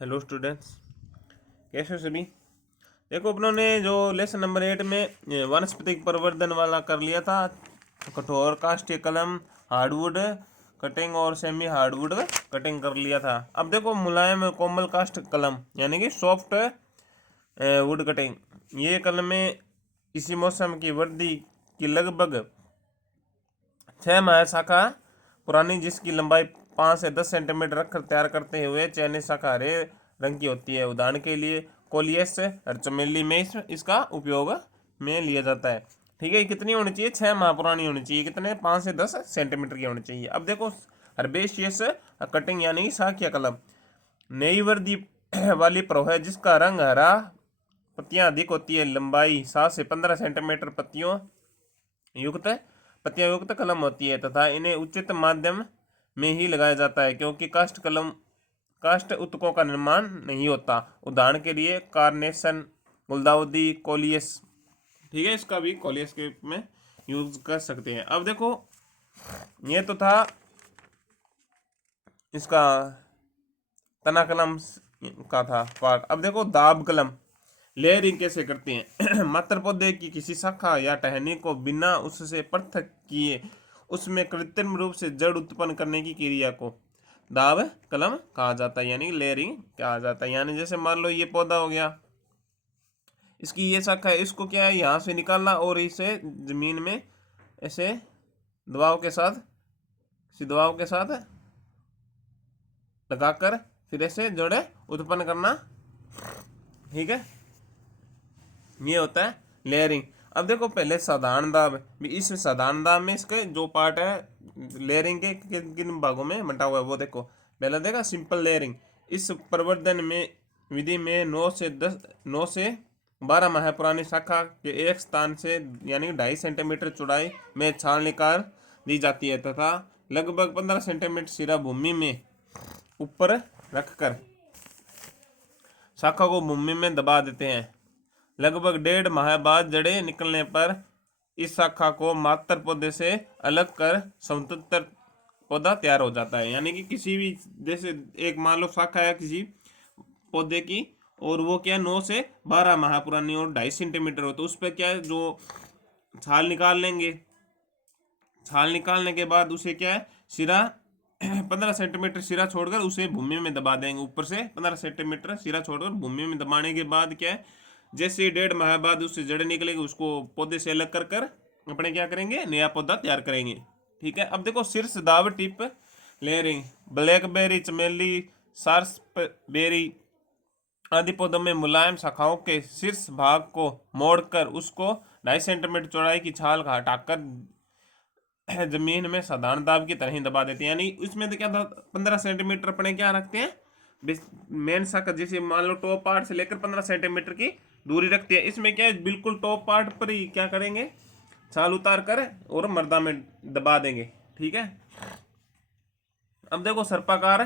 Hello students, कैसे हो सभी। देखो अपनों ने जो लेसन नंबर 8 में वनस्पतिक प्रवर्धन वाला कर लिया था। कठोर काष्ठीय कलम, हार्डवुड कटिंग और सेमी हार्डवुड कटिंग कर लिया था। अब देखो मुलायम कोमल काष्ठ कलम यानी कि सॉफ्ट वुड कटिंग, ये कलमें इसी मौसम की वृद्धि की लगभग 6 माह शाखा पुरानी, जिसकी लंबाई 5 से 10 सेंटीमीटर रखकर तैयार करते हुए चयनित शाखा हरे रंग की होती है। उदाहरण के लिए कोलियस और चमेली में इसका उपयोग में लिया जाता है। ठीक है, कितनी होनी चाहिए? 6 माह पुरानी होनी चाहिए। कितने? 5 से 10 सेंटीमीटर की होनी चाहिए। अब देखो हर्बेशियस कटिंग यानी कि शाखीय कलम, नई वृद्धि वाली प्रो है जिसका रंग हरा, पत्तियां अधिक होती है, लंबाई 7 से 15 सेंटीमीटर पत्तियां युक्त कलम होती है तथा इन्हें उचित माध्यम में ही लगाया जाता है क्योंकि काष्ठ उत्तकों का निर्माण नहीं होता। उदाहरण के लिए कार्नेशन, गुलदाउदी, कोलियस। ठीक है, इसका भी कोलियस के रूप में यूज कर सकते हैं। अब देखो ये तो था इसका तना कलम का था पार्ट। अब देखो दाब कलम लेयरिंग कैसे करते हैं। मात्र पौधे की किसी शाखा या टहनी को बिना उससे पृथक किए उसमें कृत्रिम रूप से जड़ उत्पन्न करने की क्रिया को दाब कलम कहा जाता है, यानी लेयरिंग कहा जाता है। यानी जैसे मान लो ये पौधा हो गया, इसकी ये शाखा है, इसको क्या है यहाँ से निकालना और इसे जमीन में ऐसे दबाव के साथ लगाकर फिर ऐसे जड़ें उत्पन्न करना। ठीक है, ये होता है लेयरिंग। अब देखो पहले साधारण दाब, इस साधारण दाब में इसके जो पार्ट है लेयरिंग के किन किन भागों में बंटा हुआ है वो देखो। पहला देखा सिंपल लेयरिंग, इस प्रवर्धन में विधि में 9 से 12 माह पुरानी शाखा के एक स्थान से यानी 2.5 सेंटीमीटर चौड़ाई में छाल निकाल दी जाती है तथा लगभग 15 सेंटीमीटर सिरा भूमि में ऊपर रखकर शाखा को भूमि में दबा देते हैं। लगभग 1.5 माह बाद जड़ें निकलने पर इस शाखा को मात्र पौधे से अलग कर समतुल्य पौधा तैयार हो जाता है। यानी कि किसी भी जैसे एक मान लो शाखा है किसी पौधे की और वो क्या 9 से 12 माह पुरानी और 2.5 सेंटीमीटर हो, तो उस पर क्या है जो छाल निकाल लेंगे। छाल निकालने के बाद उसे क्या है सिरा 15 सेंटीमीटर सिरा छोड़कर उसे भूमि में दबा देंगे। ऊपर से 15 सेंटीमीटर सिरा छोड़कर भूमि में दबाने के बाद क्या है जैसे 1.5 माह बाद उससे जड़ निकलेगी उसको पौधे से अलग कर अपने क्या करेंगे नया पौधा तैयार करेंगे। ठीक है, अब देखो शीर्ष दाब टिप लेयरिंग, ब्लैकबेरी, चमेली, सार्सबेरी आदि पौधों में मुलायम शाखाओं के शीर्ष भाग को मोड़कर उसको 2.5 सेंटीमीटर चौड़ाई की छाल हटाकर जमीन में साधारण दाब की तरह ही दबा देते हैं। यानी इसमें तो क्या था 15 सेंटीमीटर अपने क्या रखते हैं मेन शाखा, जैसे मान लो टॉप पार्ट से लेकर 15 सेंटीमीटर की दूरी रखते हैं। इसमें क्या है बिल्कुल टॉप पार्ट पर ही क्या करेंगे छाल उतार कर और मर्दा में दबा देंगे। ठीक है, अब देखो सर्पाकार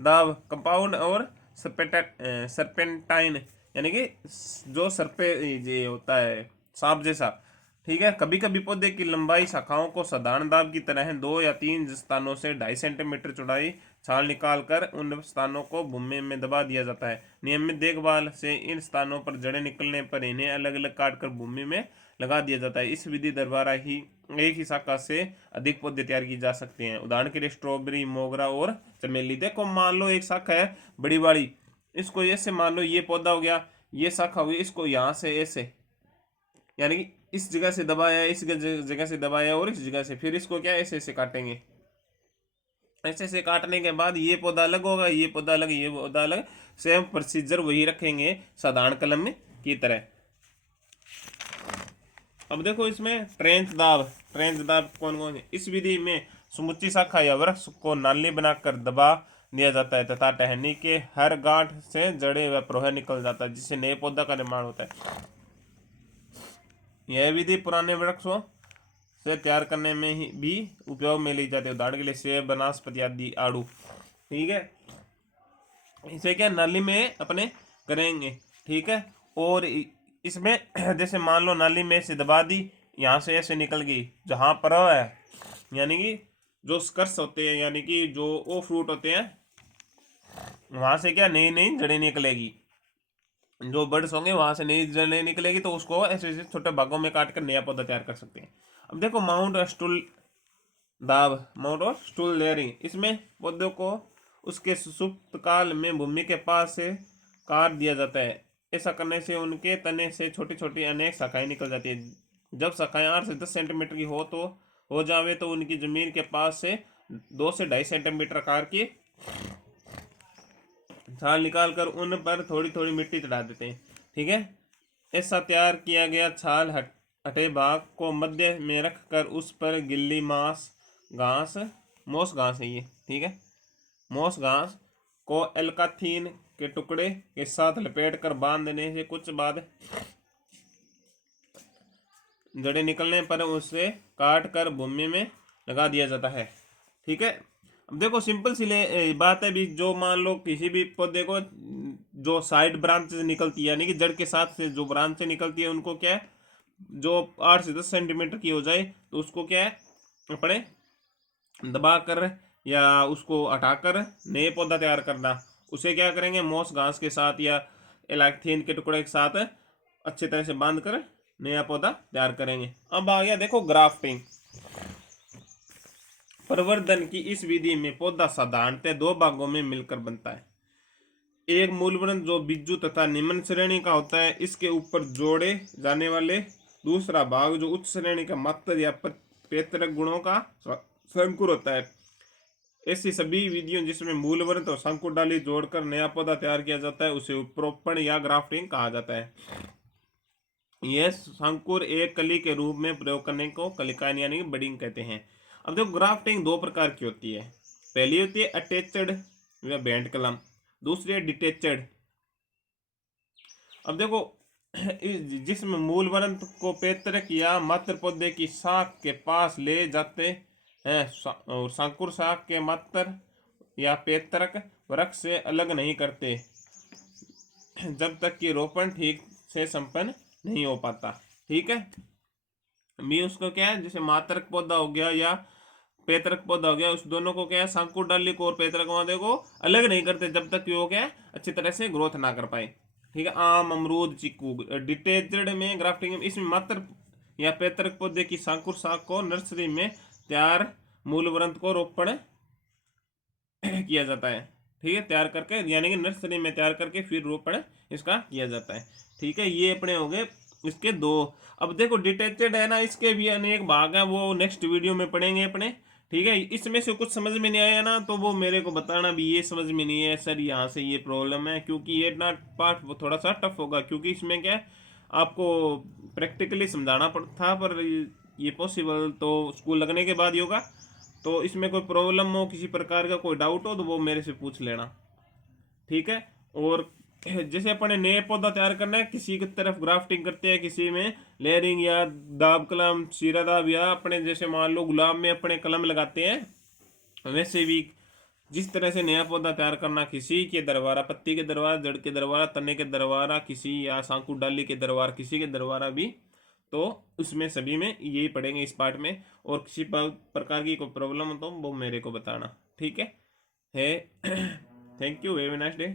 दाब, कंपाउंड और सरपेंटाइन यानी कि जो सर्पे ये होता है सांप जैसा। ठीक है, कभी कभी पौधे की लंबाई शाखाओं को साधारण दाब की तरह 2 या 3 स्थानों से 2.5 सेंटीमीटर चौड़ाई छाल निकालकर उन स्थानों को भूमि में दबा दिया जाता है। नियमित देखभाल से इन स्थानों पर जड़ें निकलने पर इन्हें अलग अलग काट कर भूमि में लगा दिया जाता है। इस विधि द्वारा ही एक ही शाखा से अधिक पौधे तैयार किए जा सकते हैं। उदाहरण के लिए स्ट्रॉबेरी, मोगरा और चमेली। देखो मान लो एक शाखा है बड़ी वाली, इसको ऐसे मान लो ये पौधा हो गया, ये शाखा हुई, इसको यहाँ से ऐसे यानी कि इस जगह से दबाया, इस जगह से दबाया और इस जगह से, फिर इसको क्या ऐसे ऐसे काटेंगे। ऐसे ऐसे काटने के बाद ये पौधा अलग होगा, ये पौधा अलग, ये पौधा अलग, सेम प्रोसीजर वही रखेंगे साधारण कलम में की तरह। अब देखो इसमें ट्रेंच दाब कौन कौन है। इस विधि में समुच्ची शाखा या वृक्ष को नाली बनाकर दबा दिया जाता है तथा टहनी के हर गांठ से जड़ें व प्रोह निकल जाता है जिससे नए पौधा का निर्माण होता है। यह विधि पुराने वृक्षों से तैयार करने में ही भी उपयोग में ली जाती है। उदाहरण के लिए सेब, वनस्पति आदि, आड़ू। ठीक है, इसे क्या नाली में अपने करेंगे। ठीक है, और इसमें जैसे मान लो नाली में से दबा दी, यहाँ से ऐसे निकल गई, जहाँ पर है यानी कि जो स्कर्स होते हैं यानी कि जो वो फ्रूट होते हैं वहां से क्या नई नई जड़ें निकलेगी, जो बर्ड्स होंगे वहां से नई जड़ें निकलेगी, तो उसको ऐसे ऐसे छोटे भागों में काट कर नया पौधा तैयार कर सकते हैं। अब देखो माउंट स्टूल दाब, माउंट और स्टूल लेयरिंग, इसमें पौधों को उसके सुसुप्त काल में भूमि के पास से काट दिया जाता है। ऐसा करने से उनके तने से छोटी छोटी अनेक शाखाएं निकल जाती है। जब शाखाएं 8 से 10 सेंटीमीटर की हो जावे तो उनकी जमीन के पास से 2 से 2.5 सेंटीमीटर आकार की छाल निकाल कर उन पर थोड़ी थोड़ी मिट्टी चढ़ा देते हैं। ठीक है, ऐसा तैयार किया गया छाल हटे भाग को मध्य में रख कर उस पर गिल्ली मांस घास, मोस घास है ये, ठीक है, मोस घास को एल्काथीन के टुकड़े के साथ लपेट कर बांध देने से कुछ बाद जड़ें निकलने पर उसे काट कर भूमि में लगा दिया जाता है। ठीक है, अब देखो सिंपल सी बात है भी, जो मान लो किसी भी पौधे को जो साइड ब्रांचेस निकलती है, यानी कि जड़ के साथ से जो ब्रांचें निकलती है उनको क्या है, जो 8 से 10 सेंटीमीटर की हो जाए तो उसको क्या है अपने दबा कर या उसको हटाकर नए पौधा तैयार करना। उसे क्या करेंगे, मोस घास के साथ या एलाक्थीन के टुकड़े के साथ अच्छी तरह से बांध कर नया पौधा तैयार करेंगे। अब आ गया देखो ग्राफ्टिंग। प्रवर्धन की इस विधि में पौधा साधारणतः 2 भागों में मिलकर बनता है। एक मूलवृंत जो बिज्जू तथा निम्न श्रेणी का होता है, इसके ऊपर जोड़े जाने वाले। दूसरा भाग जो उच्च श्रेणी का मात्र या पैतृक गुणों का संकुर होता है। ऐसी सभी विधियों जिसमें मूलवृंत और शंकुर डाली जोड़कर नया पौधा तैयार किया जाता है उसे उपरोपण या ग्राफ्टिंग कहा जाता है। यह शंकुर एक कली के रूप में प्रयोग करने को कलिकाएं यानी बडिंग कहते हैं। अब देखो ग्राफ्टिंग 2 प्रकार की होती है। पहली होती है अटैचड या बैंड कलम, दूसरी है डिटेचड। अब देखो जिसमें मूलवृंत को पैतृक या मात्र पौधे की शाख के पास ले जाते हैं और शंकुर शाख के मात्र या पैतृक वृक्ष से अलग नहीं करते जब तक कि रोपण ठीक से संपन्न नहीं हो पाता। ठीक है, भी उसको क्या है, जैसे मात्रक पौधा हो गया या पैतृक पौधा हो गया, उस दोनों को क्या है शंकुर डाली को और पैतृक पौधे को अलग नहीं करते जब तक कि वो क्या है अच्छी तरह से ग्रोथ ना कर पाए। ठीक है, आम, अमरूद, चीकू। डिटेचड में ग्राफ्टिंग में इसमें मात्र या पैतृक पौधे की शंकुर शाख को नर्सरी में तैयार मूलवृंत को रोपण किया जाता है। ठीक है, तैयार करके यानी कि नर्सरी में तैयार करके फिर रोपण इसका किया जाता है। ठीक है, ये अपने हो गए इसके 2। अब देखो डिटेचड है ना, इसके भी अनेक भाग हैं, वो नेक्स्ट वीडियो में पढ़ेंगे अपने। ठीक है, इसमें से कुछ समझ में नहीं आया ना तो वो मेरे को बताना भी, ये समझ में नहीं है सर, यहाँ से ये प्रॉब्लम है, क्योंकि ये ना पार्ट वो थोड़ा सा टफ होगा, क्योंकि इसमें क्या है आपको प्रैक्टिकली समझाना था, पर ये पॉसिबल तो स्कूल लगने के बाद ही होगा। तो इसमें कोई प्रॉब्लम हो, किसी प्रकार का कोई डाउट हो तो वो मेरे से पूछ लेना। ठीक है, और जैसे अपने नए पौधा तैयार करना है, किसी की तरफ ग्राफ्टिंग करते हैं, किसी में लेयरिंग या दाब कलम, सीरा दाब, या अपने जैसे मान लो गुलाब में अपने कलम लगाते हैं, वैसे भी जिस तरह से नया पौधा तैयार करना, किसी के दरबारा, पत्ती के दरबारा, जड़ के दरबारा, तने के दरबारा, किसी या सांकुर डाली के दरबार, किसी के दरबारा भी, तो उसमें सभी में यही पढ़ेंगे इस पार्ट में। और किसी प्रकार की कोई प्रॉब्लम हो तो वो मेरे को बताना। ठीक है thank you, have a nice day.